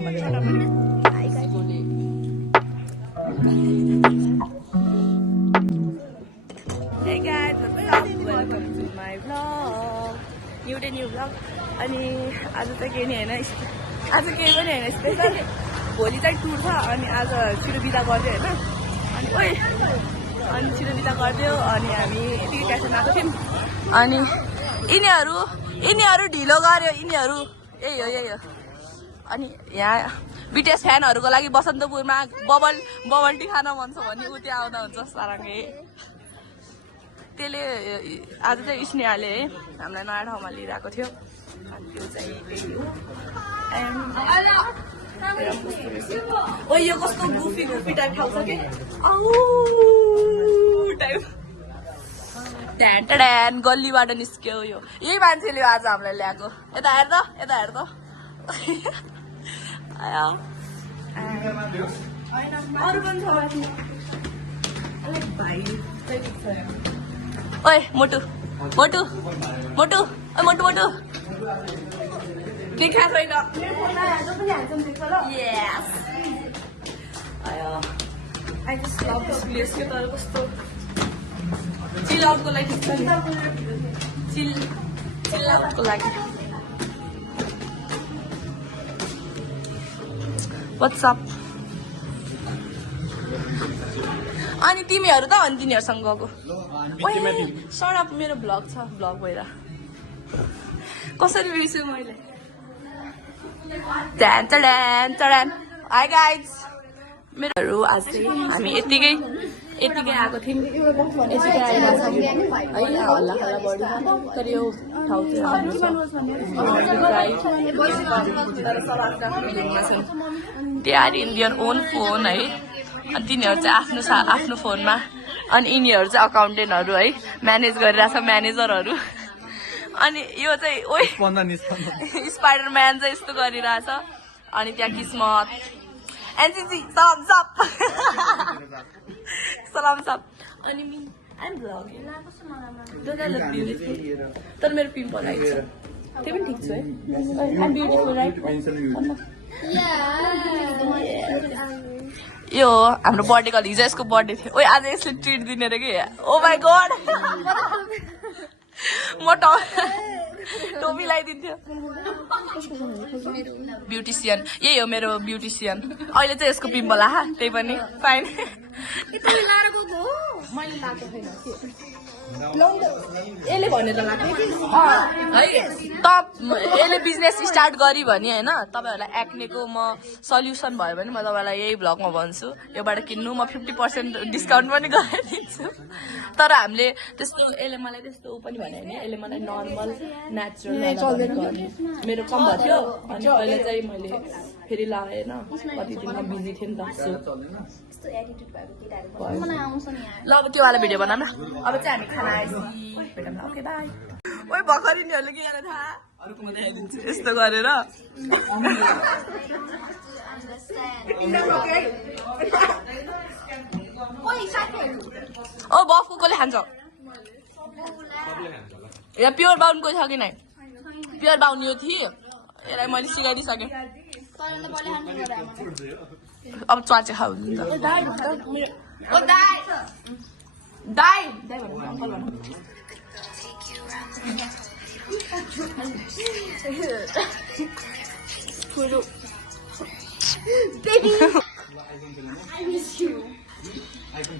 Hey guys, what's up? Welcome to my vlog. New day, new vlog. अनि आज चाहिँ केही नि हैन, आज केही पनि हैन स्पेशल. भोलि चाहिँ टुर छ अनि आज छिटो बिदा गर्दै हैन. अनि छिटो बिदा गर्दियो अनि हामी टी क्याफेमा आएको थियौँ. अनि यिनीहरू ढिलो गर्यो यिनीहरू. यही हो. अनि यहाँ बीटीएस फ्यानहरूको लागि बसन्तपुरमा बबल टी खान मन छ भने उ त्यहाँ आउँदा हुन्छ सारङ्गे. त्यसले आज चाहिँ स्नेहाले हामीलाई नयाँ ठाउँमा लिइरहेको थियो. अनि त्यो चाहिँ ओ यो कस्तो गुफी टाइप खाउँछ कि टाइप ढ्यान गल्लीबाट निस्क्यो. यो यही मान्छेले आज हामीलाई ल्याएको. यता हेर त अरू पनि छ. ओए मोटु देखा छैन. Yes. I just love this place. के तर कस्तो चिल आउटको लागि चिल आउटको लागि. What's up? अनि तिमीहरू त अनि तिनीहरूसँग गएको. सडक मेरो भ्लग छ. भ्लग भएर कसरी बिर्स्यो मैले. Hi guys. मेरोहरू आज चाहिँ हामी यतिकै आएको थियौँ. यतिकै आइरहेको छ है. हल्ला बढी तर यो ठाउँ चाहिँ राम्रो छ. तर सब they are in their own phone है. अनि तिनीहरू चाहिँ आफ्नो फोनमा. अनि यिनीहरू चाहिँ अकाउन्टेन्टहरू है. म्यानेज गरिरहेछ म्यानेजरहरू. अनि यो चाहिँ ओइ स्पाइडरम्यान चाहिँ यस्तो गरिरहेछ. अनि त्यहाँ किस्मत एनसीसी सलाम साप. अनि तर मेरो पिम्पल आएको छ. त्यो पनि ठिक छ है. I'm beautiful right. यो हाम्रो बर्थडे कल हिजो यसको बर्थडे थियो. ओइ आज यसले ट्रिट दिने रे कि. ओ माई गड म टोपी लगाइदिन्थ्यो. ब्युटिसियन यही हो मेरो ब्युटिसियन. अहिले चाहिँ यसको पिम्पल आहा त्यही पनि फाइन. यसले भनेर लाग्ने कि है त यसले बिजनेस स्टार्ट गरी भने होइन तपाईँहरूलाई एक्नेको म सल्युसन भयो भने म तपाईँलाई यही भ्लगमा भन्छु. योबाट किन्नु म 50% डिस्काउन्ट पनि गराइदिन्छु. तर हामीले त्यस्तो यसले मलाई त्यस्तो पनि भने होइन. यसले मलाई नर्मल नेचुरल मेरो कम भएको थियो. अनि अहिले चाहिँ मैले फेरि लगाएन. कति दिनमा बिजी थिएँ नि त. ल अब त्यो वाला भिडियो बनाऊँ न. अब चाहिँ हामी खाना आएपछि ओके बाई. ओइ भर्खरिनीहरूले के गरेर थाहा यस्तो गरेर ओ बफको कसले खान्छ. यहाँ प्योर बाउन कोही छ कि नै. प्योर बाउन यो थियो. यसलाई मैले सिकाइदिइसकेँ. अब च्वाचे खाऊ नि त. दाई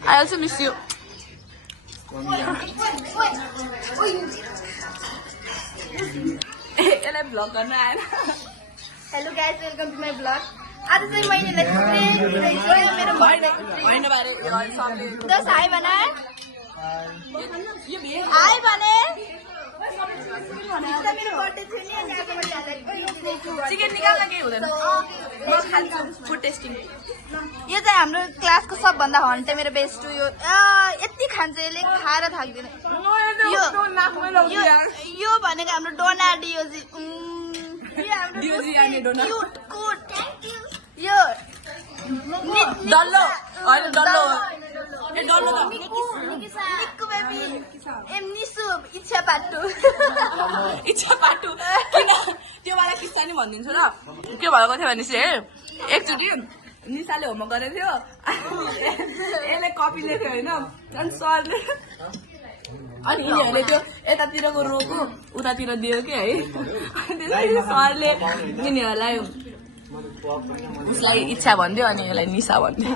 I also miss you. यसलाई भ्लग गर्न आएन. Hello guys, welcome to my vlog. आज चाहिँ मैले मेरो होइन बारे दस हाई भने हाई भने मेरो बर्थडे थियो नि. अनि चिकन निकाल्न केही हुँदैन. म खान्छु फुड टेस्टिङ. यो चाहिँ हाम्रो क्लासको सबभन्दा हन्टे मेरो बेस्ट यो. यति खान्छ यसले खाएर थाक्दैन. यो भनेको हाम्रो डोना डियोजी. यो डल्लो होइन डल्लो निक्कु बेबी एम निसु इच्छा पाटु किन त्यो वाला किस्सा यसलाई नि भनिदिन्छु ल के भएको थियो भनेपछि एकचोटि निशाले होमवर्क गरेको थियो यसले कपी लेख्यो होइन अनि सरले अनि यिनीहरूले त्यो यतातिरको रोको उतातिर दियो कि है अनि त्यसपछि सरले यिनीहरूलाई उसलाई इच्छा भन्थ्यो अनि यसलाई निशा भन्थ्यो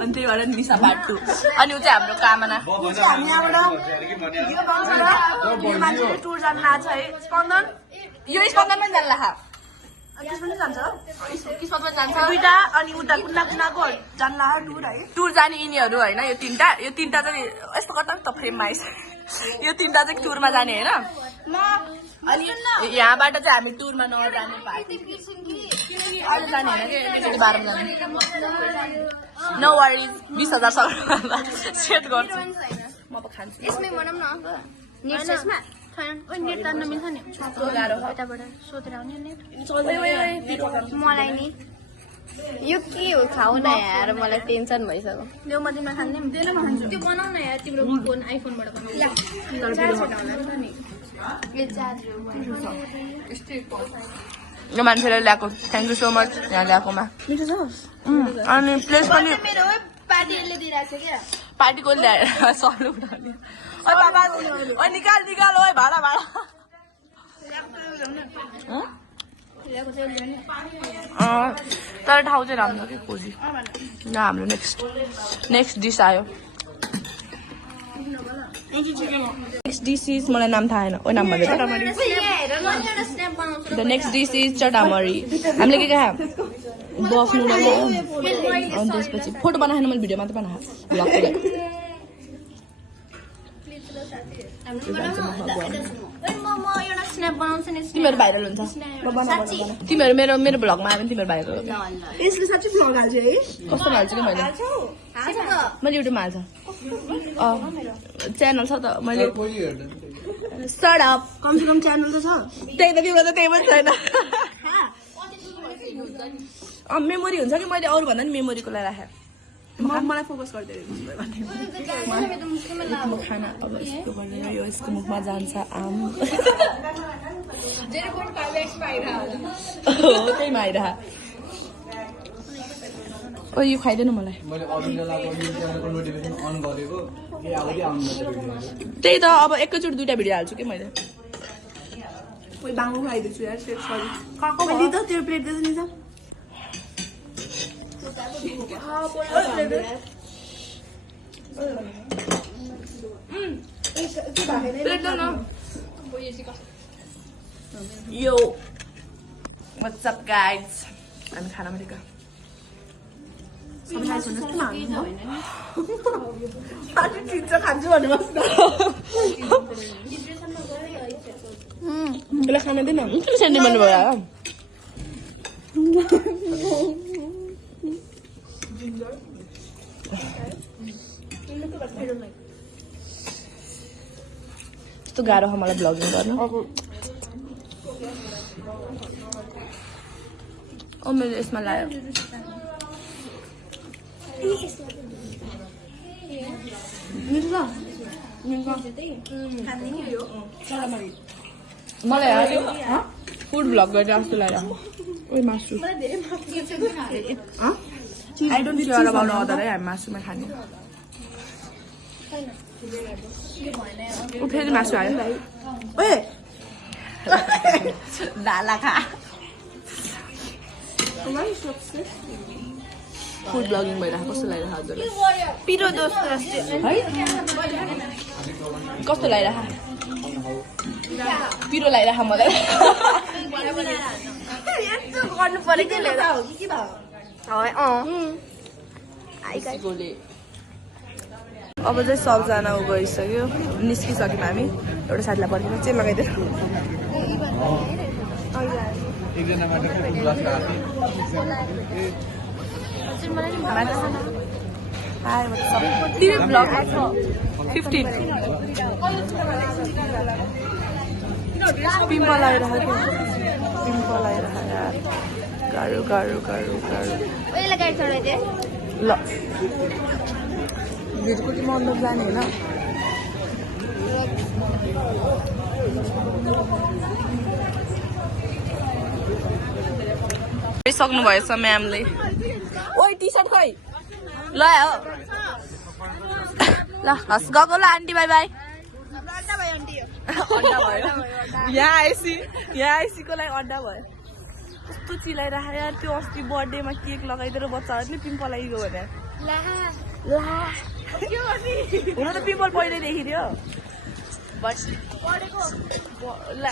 अनि त्यही भएर निशा बाट्टु अनि ऊ चाहिँ हाम्रो कामना हामी यहाँबाट यो मान्छेले टुर जान आएको छ है स्पन्दन यो स्पन्दनमा जान लाखा त्यसमा जान्छ किस्मतमा जान्छ दुईटा अनि उता कुना कुनाको जान लाहा टुर है टुर जाने यिनीहरू होइन यो तिनटा चाहिँ यस्तो गर्दा त फ्रेममा आइसक्यो यो तिनटा चाहिँ टुरमा जाने होइन अनि यहाँबाट चाहिँ हामी टुरमा नजाने पार्टी अहिले जाने होइन कि एकचोटि 12 मा जाने नो वरिज 20,000 सक्नु सेट गर्छु म अब खान्छु यसमै बनाउँ न नेट यसमा छैन ओ नेट तान्न मिल्छ नि गाह्रो यताबाट सोधेर आउने नेट मलाई नि यो के हो खाऊ न यार मलाई टेन्सन भइसक्यो ल्याउ मदिमा खान्ने देनमा खान्छु त्यो बनाउ न यार तिम्रो फोन आइफोनबाट बनाउ यो मान्छेले ल्याएको थ्याङ्क यू सो मच यहाँ ल्याएकोमा अनि प्लेस पनि पार्टीले दिइरहेको छ क्या पार्टी कसले ल्याएर सर्नु उठाउने ओ बाबा ओ निकाल ओ भाडा तर ठाउँ चाहिँ राम्रो कि कोजी ल हाम्रो नेक्स्ट डिस आयो नेक्स्ट डिस इज मलाई नाम थाहा छैन ओ नाम भन्दै the next dish is chatamari हामीले के खायो बफ नुडल खायो अनि त्यसपछि फोटो बनाएन मैले भिडियो मात्रै बनाएँ भ्लगको तिमीहरू भाइरल हुन्छ तिमीहरू मेरो भ्लगमा आयो भने तिमीहरू भाइरल हुन्छ कस्तो हाल्छु कि मैले युट्युबमा हाल्छ च्यानल छ त मैले सडप कमसेकम च्यानल त छ त्यही त तिम्रो त त्यही पनि छैन मेमोरी हुन्छ कि मैले अरू भन्दा नि मेमोरीको लागि राखेँ मलाई फोकस गरिदिएर खाना अब यस्तो गरेर यो यसको मुखमा जान्छ आम त्यहीमा आइरह ओ यो खाइदिनु मलाई त्यही त अब एकैचोटि 2टा भिडियो हाल्छु कि मैले बाङ्गो खाइदिन्छु यार त्यो प्लेट दिन्छ नि यो व्हाट्स अप गाइज हामी खानामा टिका खान्छु भन्नुहोस् न यसलाई खाना दिएन किन सेन्टिमेन्ट भयो यस्तो गाह्रो छ मलाई ब्लगिङ गर्नु ओ मैले यसमा लायो मलाई फुड ब्लग गरेर जस्तो लाग्यो ओइ मासु I don't care about other है हामी मासुमा खाने ऊ फेरि मासु आयो ओए दाला खा फुड ब्लगिङ भइरहेको कस्तो लागिरहेको हजुरलाई पिरो दोस्त है कस्तो लागिरहेको पिरो लागिरहेको मलाई गर्नु पर्यो कि अब चाहिँ सबजना ऊ गइसक्यो निस्किसक्यौँ हामी एउटा साथीलाई पर्खेर चाहिँ लगाइदिएर तिमी ब्लग 15 पिम्पल आइरहेको पिम्पल आइरहेको यार गाह्रो गाह्रो गाह्रो गाह्रो ल भिडको कि मन्डप जाने होइन सक्नु भएछ म्यामले ओइ टी सर्ट खै ल हो ल हस् गएको ल आन्टी बाई बाई अड्डा भयो यहाँ आइसीको लागि अड्डा भयो कस्तो चिलाइराख्यो यार त्यो अस्ति बर्थडेमा केक लगाइदिएर बच्चाहरूले पिम्पल आइगयो भने हुन त पिम्पल पहिल्यैदेखि थियो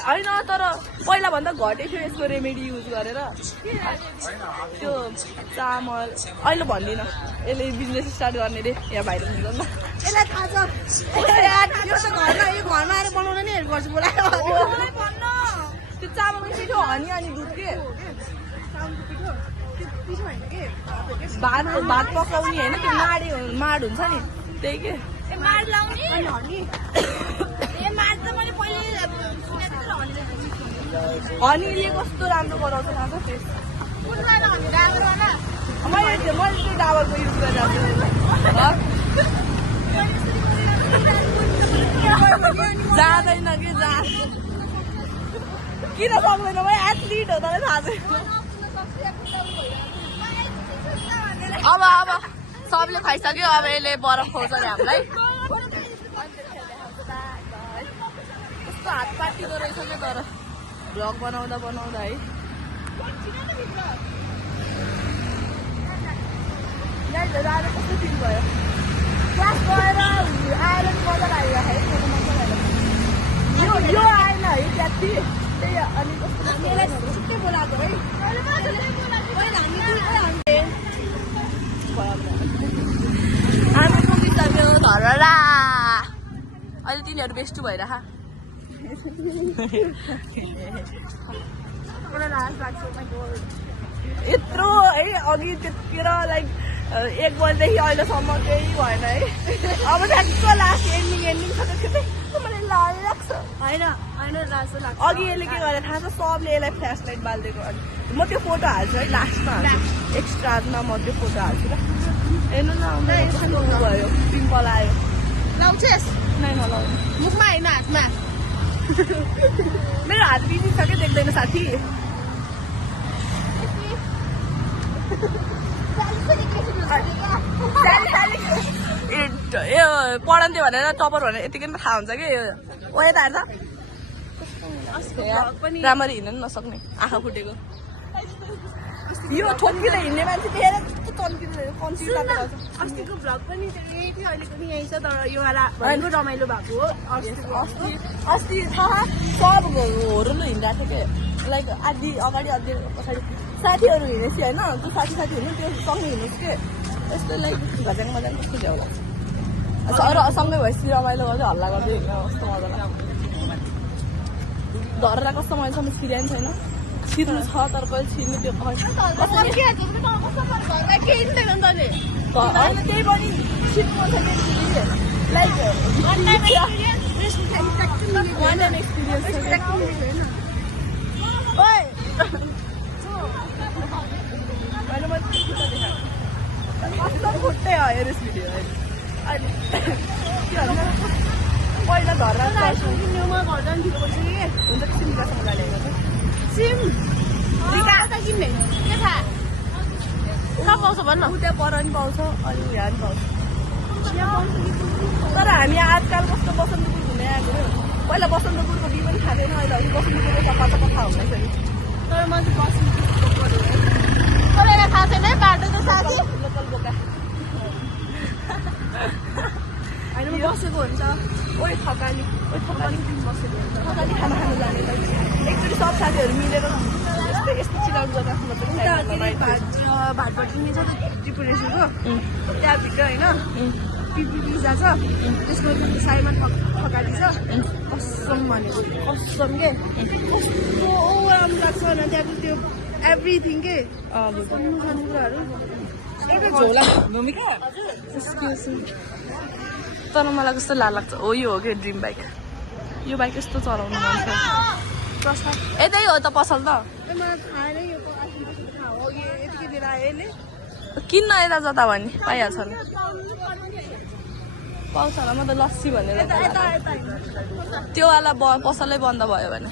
होइन तर पहिला भन्दा घटेको थियो यसको रेमेडी युज गरेर त्यो चामल अहिले भन्दिनँ यसले बिजनेस स्टार्ट गर्ने रे यहाँ बाहिर हुन्छ नि यसलाई थाहा छ यो त घरमा आएर बनाउन नै हेल्प गर्छु बोलायो त्यो चामलको पिठो हनी अनि दुध के भात पकाउने होइन त्यो माड हुन्छ नि त्यही के हनीले कस्तो राम्रो बनाउँछ थाहा छ मैले त्यो डाबरको युज गरेर जाँदैन कि किन सक्दैन म एथलिट हो तर थाहा छैन अब सबले खाइसक्यो अब यसले बरफ खुवाउँछ नि हामीलाई कस्तो हात पाटिँदो रहेछ क्या तर भ्लग बनाउँदा है यहाँ आज कस्तो फिल भयो क्लास गएर आएर मजा लाग्यो है मजा लाग्यो यो आएन है त्यति त्यही अनि कस्तो बोलाएको है आमाको बितायो धरला अहिले तिनीहरू बेस्टु भइरह यत्रो है अघि त्यतिखेर लाइक 1 बजेदेखि अहिलेसम्म केही भएन है अब ठ्याक्क लास्ट एन्डिङ छ मलाई लाग्छ होइन अघि यसले के गरेर थाहा छ सबले यसलाई फ्ल्यास लाइट बालिदिएको म त्यो फोटो हाल्छु है लास्टमा हाल्छु एक्स्ट्रामा म त्यो फोटो हाल्छु ल हेर्नु न भयो पिम्पल आयो लाउँछेस् नै नलाउनु मुखमा होइन हातमा मेरो हात बिबिन्छ क्या देख्दैन साथी पढन्थ्यो भनेर टपर भनेर यतिकै थाहा हुन्छ कि ओ यता हेर्छ राम्ररी हिँड्नु नसक्ने आँखा फुटेको यो ठोकिँदै हिँड्ने मान्छे देखेर अस्तिको भ्लग पनि यही थियो अहिलेको पनि यही छ तर यो भनेको रमाइलो भएको हो अस्ति थाहा सब होरलो हिँडिरहेको थियो कि लाइक आधी अगाडि अझै पछाडि साथीहरू हिँडेपछि होइन त्यो साथी हुनु त्यो सँगै हिँड्नुहोस् के यस्तो लाइक घजाङ मजाङ कस्तो झ्याउ लाग्छ सँगै भएपछि रमाइलो गर्दै हल्ला गर्दै हिँड्न कस्तो मजा लाग्छ धरेर कस्तो मैलेसम्म छिर्यान छैन छिर्नु छ तर कहिले छिर्नु त्यो त्यही पनि छिर्नु मन लाइक खुट्टै हो हेरेस् भिडियो पहिला धरेर हुन्छ सिमकासँग जाने सिम किन्ने के थाहा कहाँ पाउँछ भन्न त्यहाँ पर पनि पाउँछ अनि यहाँ पनि पाउँछ तर हामी आजकल कस्तो बसन्तपुर घुम्दै आएको पहिला बसन्तपुरको बिउ पनि खाँदैन अहिले बसन्तपुरको सफा थाहा हुँदैछ तर म चाहिँ बसन्तपुरको तपाईँलाई थाहा छैन है बाटोको साथी लोकल बोका होइन बसेको हुन्छ ओइ थकाली बसेको हुन्छ थकाली खाना खानु जाने एकचोटि सब साथीहरू मिलेर यस्तो चिलाउनु भाटपट्टि छ त त्रिपुरेश्वरको त्यहाँभित्र होइन पिपी पिज्जा छ त्यसमा साइमन थकाली छ कसम भनेको कसम के कस्तो राम्रो लाग्छ होइन त्यहाँको त्यो एभ्रिथिङ के कुराहरू तर मलाई कस्तो लाग्छ हो यो हो कि ड्रिम बाइक यो बाइक यस्तो चलाउनु मन छ यतै हो त पसल त किन्न यता जता भने पाइहाल्छ नि पाउँछ होला म त लस्सी भनेर त्यो वाला पसलै बन्द भयो भने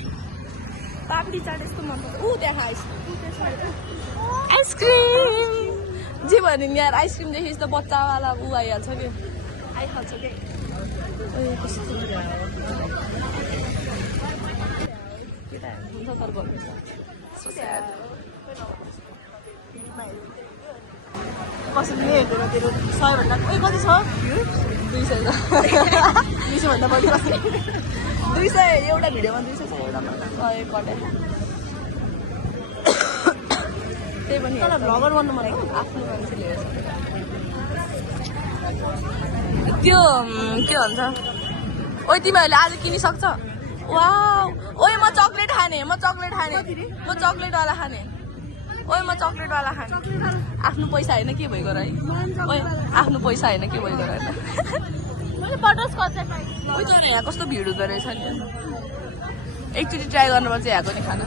पापडी चाट यस्तो मनपर्छ त्यहाँ आइसक्रिम जे भन्यो नि यार आइसक्रिम देखेपछि त बच्चावाला आइहाल्छ नि आइहाल्छ कि कसरी हेर्दैन तेरो 100 भन्दा कति छ 200 भन्दा बढी 200 एउटा भिडियोमा 200 छ एउटामा 100 कटे त्यही पनि भ्लगर बन्नु मलाई आफ्नो मान्छेले त्यो के भन्छ ओइ तिमीहरूले आज किनिसक्छ वाउ ओइ म चक्लेट खाने म चक्लेटवाला खाने ओइ म चक्लेटवाला खाने आफ्नो पैसा होइन के भइगयो है ओइ आफ्नो पैसा होइन के भइगयो होइन यहाँ कस्तो भिड हुँदो रहेछ नि एकचोटि ट्राई गर्नुपर्छ यहाँको नि खाना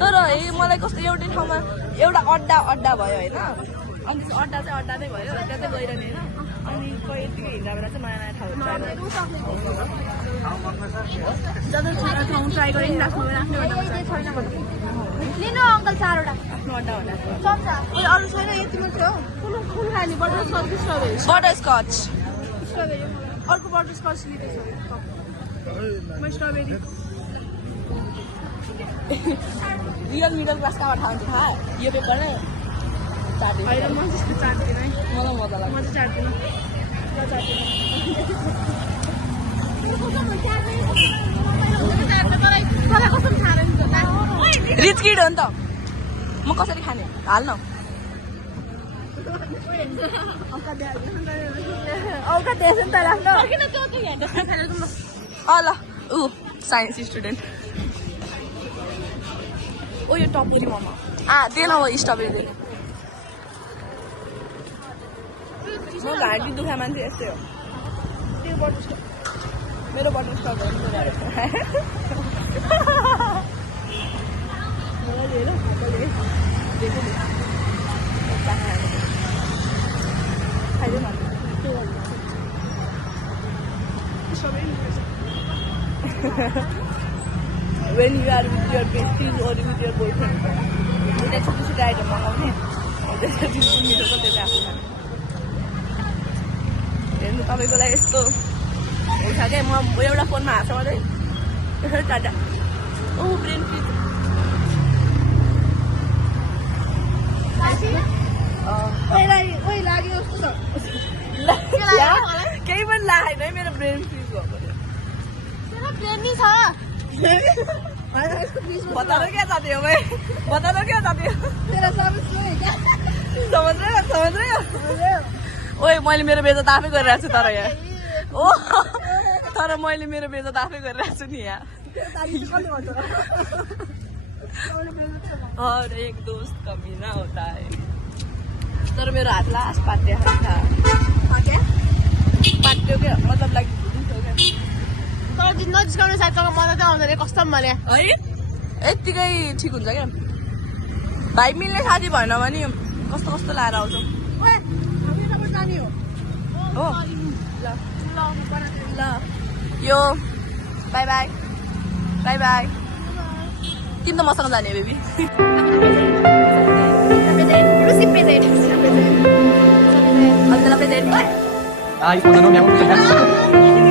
तर मलाई कस्तो एउटै ठाउँमा एउटा अड्डा भयो होइन अनि अड्डा चाहिँ अड्डा नै भयो त्यहाँ चाहिँ गइरहने होइन अनि यतिकै हिँड्दाबाट चाहिँ नयाँ नयाँ ठाउँ ट्राई गरेँ नि आफ्नो लिनु अङ्कल 4वटा आफ्नो अड्डा होला अरू छैन यति मात्रै हो कुन खाने बटरस्कच स्ट्रबेरी अर्को बटरस्कच लिँदैछु म स्ट्रबेरी रियल मिडल क्लासका ठाउँ थाहा यो पेपर नै होइन म त्यस्तो चाट्दिनँ है मलाई मजा लाग्छ म चाहिँ चाट्दिनँ रिच किड हो नि त म कसरी खाने हाल्न ल साइन्स स्टुडेन्ट ओ यो टपरी मोमो दिएन हो स्ट्रबेरी दिने म घाँटी दुखा मान्छे यस्तै हो मेरो बटरस्कच when you are with your besties or with your boyfriend एउटा छुट्टी छुट्टी आइटम मगाउने मिठो छ त्यो चाहिँ आफू खाने हेर्नु तपाईँको लागि यस्तो हुन्छ क्या म एउटा फोनमा हाँस्छ मात्रै टाटा ओ ब्रेन फ्रिज लाग्यो जस्तो केही पनि लागेन है मेरो ब्रेन फ्रिज भएको प्लेनी छ बता दो क्या चाहते हो भाई बता दो क्या चाहते हो तेरा समझ रहे हो ओए मैले मेरो बेइज्जत आफै गरिरहेको छु तर यहाँ ओ तर मैले मेरो बेइज्जत आफै गरिरहेको छु नि यहाँ हर एक दोस्त कमीना होता है तर मेरो हात लास्ट पाट्यो क्या मतलब लाइक तर नजिस्काउनु सायद तर मजा चाहिँ आउँदैन कस्तो भने है यत्तिकै ठिक हुन्छ क्या भाइ मिल्ने साथी भएन भने कस्तो कस्तो लाएर आउँछौ हो ल यो बाई बाई तिमी त मसँग जाने baby Ay, cuando no me hago